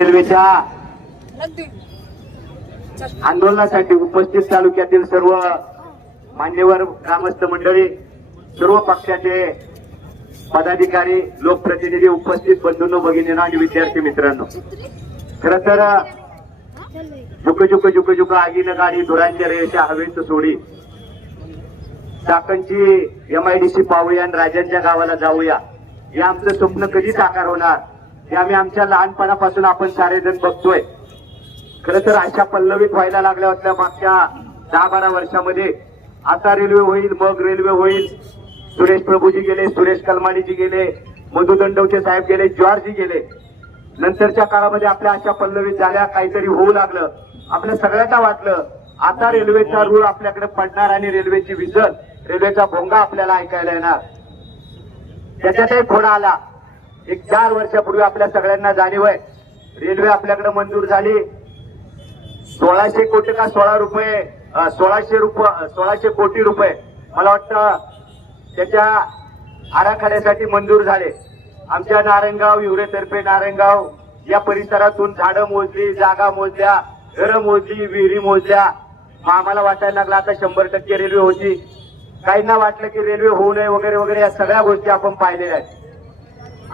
रेल्वेच्या आंदोलनासाठी उपस्थित तालुक्यातील सर्व मान्यवर ग्रामस्थ मंडळी, सर्व पक्षाचे पदाधिकारी, लोकप्रतिनिधी, उपस्थित बंधूंनो, भगिनींनो आणि विद्यार्थी मित्रांनो, खर तर झुक झुक झुक झुक आगीनं गाडी, धुरांच्या रेषा हवेत सोडी, चाकणची MIDC पाहूया आणि राजांच्या गावाला जाऊया, हे आमचं स्वप्न कधी साकार होणार हे आम्ही आमच्या लहानपणापासून आपण सारेजण बघतोय. खरं तर अशा पल्लवीत व्हायला लागल्या होत्या मागच्या 10-12 वर्षामध्ये. आता रेल्वे होईल, मग रेल्वे होईल. सुरेश प्रभूजी गेले, सुरेश कलमाडीजी गेले, मधु दंडवते साहेब गेले, जॉर्जी गेले. नंतरच्या काळामध्ये आपल्या अशा पल्लवीत झाल्या, काहीतरी होऊ लागलं. आपल्या सगळ्यांना वाटलं आता रेल्वेचा रूळ आपल्याकडे पडणार आणि रेल्वेची विजल, रेल्वेचा भोंगा आपल्याला ऐकायला येणार. त्याच्यातही खोडा आला. एक 4 वर्षापूर्वी आपल्या सगळ्यांना जाणीव आहे, रेल्वे आपल्याकडे मंजूर झाली. 1600 कोटी का 1600 कोटी रुपये मला वाटतं त्याच्या आराखड्यासाठी मंजूर झाले. आमच्या नारायणगाव, हिवरेतर्फे नारायणगाव या परिसरातून झाडं मोजली, जागा मोजल्या, घरं मोजली, विहिरी मोजल्या. आम्हाला वाटायला लागला आता 100% रेल्वे होती. काहींना वाटलं की रेल्वे होऊ नये वगैरे वगैरे, या सगळ्या गोष्टी आपण पाहिलेल्या आहेत.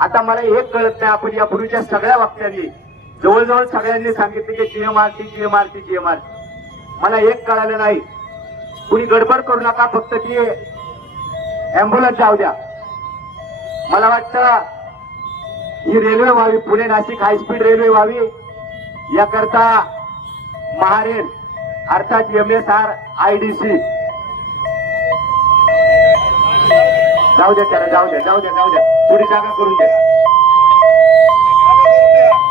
आता मला हे कळत नाही, आपण यापूर्वीच्या सगळ्या वक्त्यांनी जवळजवळ सगळ्यांनी सांगितले की GMRT. मला एक कळालं नाही. कुणी गडबड करू नका, फक्त ती अँब्युलन्स जाऊ द्या. मला वाटतं ही रेल्वे व्हावी, पुणे नाशिक हायस्पीड रेल्वे व्हावी, याकरता महारेल अर्थात MSRIDC जाऊ द्या, त्याला जाऊ द्या, थोडी जागा करून द्या,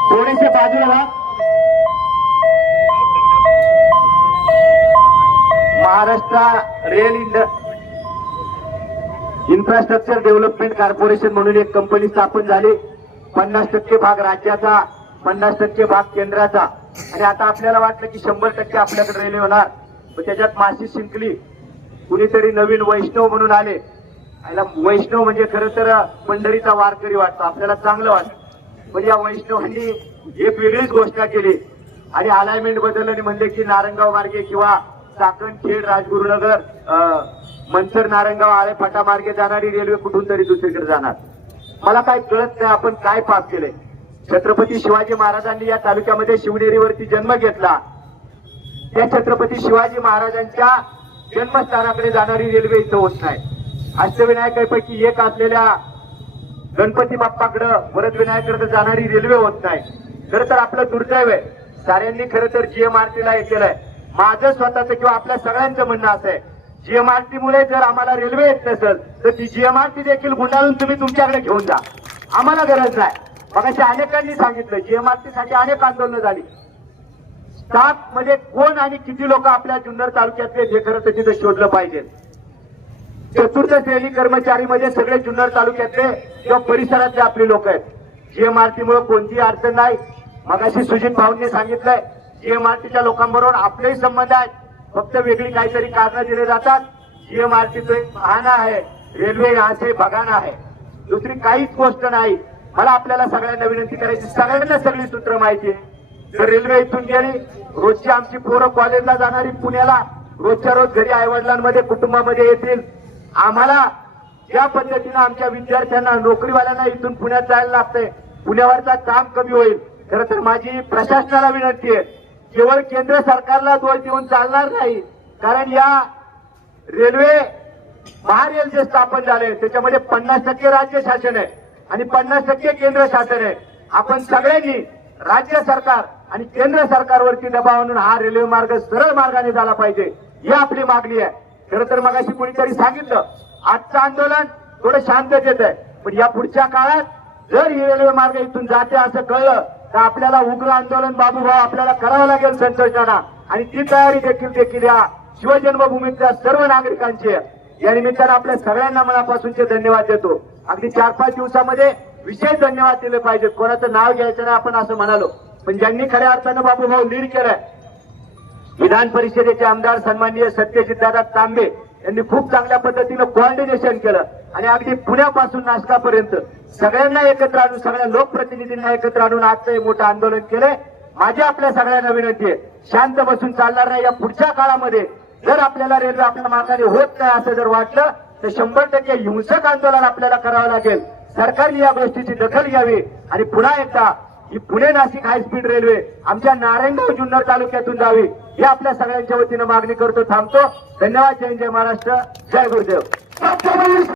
थोडेसे बाजूला व्हा. Maharashtra rail infrastructure development corporation म्हणून एक कंपनी स्थापन झाली. 50% भाग राज्याचा, 50% भाग केंद्राचा. आणि आता आपल्याला वाटलं की 100% आपल्याकडे रेल्वे होणार. त्याच्यात माशी शिंकली. कुणीतरी नवीन वैष्णव म्हणून आले. वैष्णव म्हणजे खरं तर पंढरीचा वारकरी वाटतो, आपल्याला चांगलं वाटतं. पण या वैष्णवांनी एक वेगळीच घोषणा केली आणि अलाइनमेंट बदललं आणि म्हणले की नारायणगाव मार्गे किंवा चाकण, खेड, राजगुरुनगर, मंचर, नारायणगाव, आळे, फाटा मार्गे जाणारी रेल्वे कुठून तरी दुसरीकडे जाणार. मला काय कळत नाही आपण काय पाप केले. छत्रपती शिवाजी महाराजांनी या तालुक्यामध्ये शिवनेरीवरती जन्म घेतला. त्या छत्रपती शिवाजी महाराजांच्या जन्मस्थानाकडे जाणारी रेल्वे इथं होत नाही. अष्टविनायकापैकी एक असलेल्या गणपती बाप्पाकडे, वरद विनायकाकडे जाणारी रेल्वे होत नाही. खरं तर आपलं दुर्दैव आहे. साऱ्यांनी खरं तर GMRT ला हे केलंय. माझं स्वतःचं किंवा आपल्या सगळ्यांचं म्हणणं असं आहे, GMRT मुळे जर आम्हाला रेल्वे येत नसेल तर ती GMRT देखील गुंडाळून तुम्ही तुमच्याकडे घेऊन जा, आम्हाला गरज नाही. मगाशी अनेकांनी सांगितलं GMRT साठी अनेक आंदोलनं झाली. स्टाफ मध्ये कोण आणि किती लोक आपल्या जुन्नर तालुक्यातले जे खरं तर तिथे शोधलं पाहिजे. चतुर्थ श्रेणी कर्मचारी मध्ये सगळे जुन्नर तालुक्यातले किंवा परिसरातले आपले लोक आहेत. GMRT मुळे कोणतीही अडचण नाही. मगाशी सुजित भाऊंनी सांगितलंय GMRTच्या लोकांबरोबर आपलेही संबंध आहेत, फक्त वेगळी काहीतरी कारणं दिले जातात. GMRTचं एक बहाणा आहे, रेल्वे असे बघाणा आहे, दुसरी काहीच गोष्ट नाही. मला आपल्याला सगळ्यांना विनंती करायची, सगळ्यांना सगळी सूत्र माहिती आहे. जर रेल्वे इथून गेली, रोजची आमची पोरं कॉलेजला जाणारी पुण्याला रोजच्या रोज घरी आईवडिलांमध्ये कुटुंबामध्ये येतील. आम्हाला ज्या पद्धतीनं आमच्या विद्यार्थ्यांना, नोकरीवाल्यांना इथून पुण्यात जायला लागतंय, पुण्यावरचा काम कमी होईल. खरं तर माझी प्रशासनाला विनंती आहे, केवळ केंद्र सरकारला दोष देऊन चालणार नाही. कारण या रेल्वे महारेल जे स्थापन झाले त्याच्यामध्ये 50% राज्य शासन आहे आणि 50% केंद्र शासन आहे. आपण सगळ्यांनी राज्य सरकार आणि केंद्र सरकारवरती दबाव आणून हा रेल्वे मार्ग सरळ मार्गाने झाला पाहिजे, ही आपली मागणी आहे. खरं तर मगाशी कोणीतरी सांगितलं आजचं आंदोलन थोडं शांततेत आहे, पण या पुढच्या काळात जर ही रेल्वे मार्ग इथून जाते असं कळलं तर आपल्याला उग्र आंदोलन बाबूभाऊ आपल्याला करावं लागेल संचलनाला. आणि ती तयारी देखील या शिवजन्मभूमीतल्या सर्व नागरिकांची आहे. या निमित्तानं आपल्या सगळ्यांना मनापासूनचे धन्यवाद देतो. अगदी 4-5 दिवसामध्ये विशेष धन्यवाद दिले पाहिजेत. कोणाचं नाव घ्यायचं नाही आपण असं म्हणालो, पण ज्यांनी खऱ्या अर्थानं बाबूभाऊ लीड केलंय, विधान परिषदेचे आमदार सन्माननीय सत्यजितदादा तांबे यांनी खूप चांगल्या पद्धतीनं कोऑर्डिनेशन केलं. आणि अगदी पुण्यापासून नाशकापर्यंत सगळ्यांना एकत्र आणून, सगळ्या लोकप्रतिनिधींना एकत्र आणून आजचं हे मोठं आंदोलन केलंय. माझी आपल्या सगळ्यांना विनंती आहे, शांत बसून चालणार नाही. या पुढच्या काळामध्ये जर आपल्याला रेल्वे आपल्या मार्गाने होत नाही असं जर वाटलं तर 100% हिंसक आंदोलन आपल्याला करावं लागेल. सरकारने या गोष्टीची दखल घ्यावी आणि पुन्हा एकदा ही पुणे नाशिक हायस्पीड रेल्वे आमच्या नारायणगाव जुन्नर तालुक्यातून जावी ही आपल्या सगळ्यांच्या वतीनं मागणी करतो. थांबतो. धन्यवाद. जय जय महाराष्ट्र. जय गुरुदेव.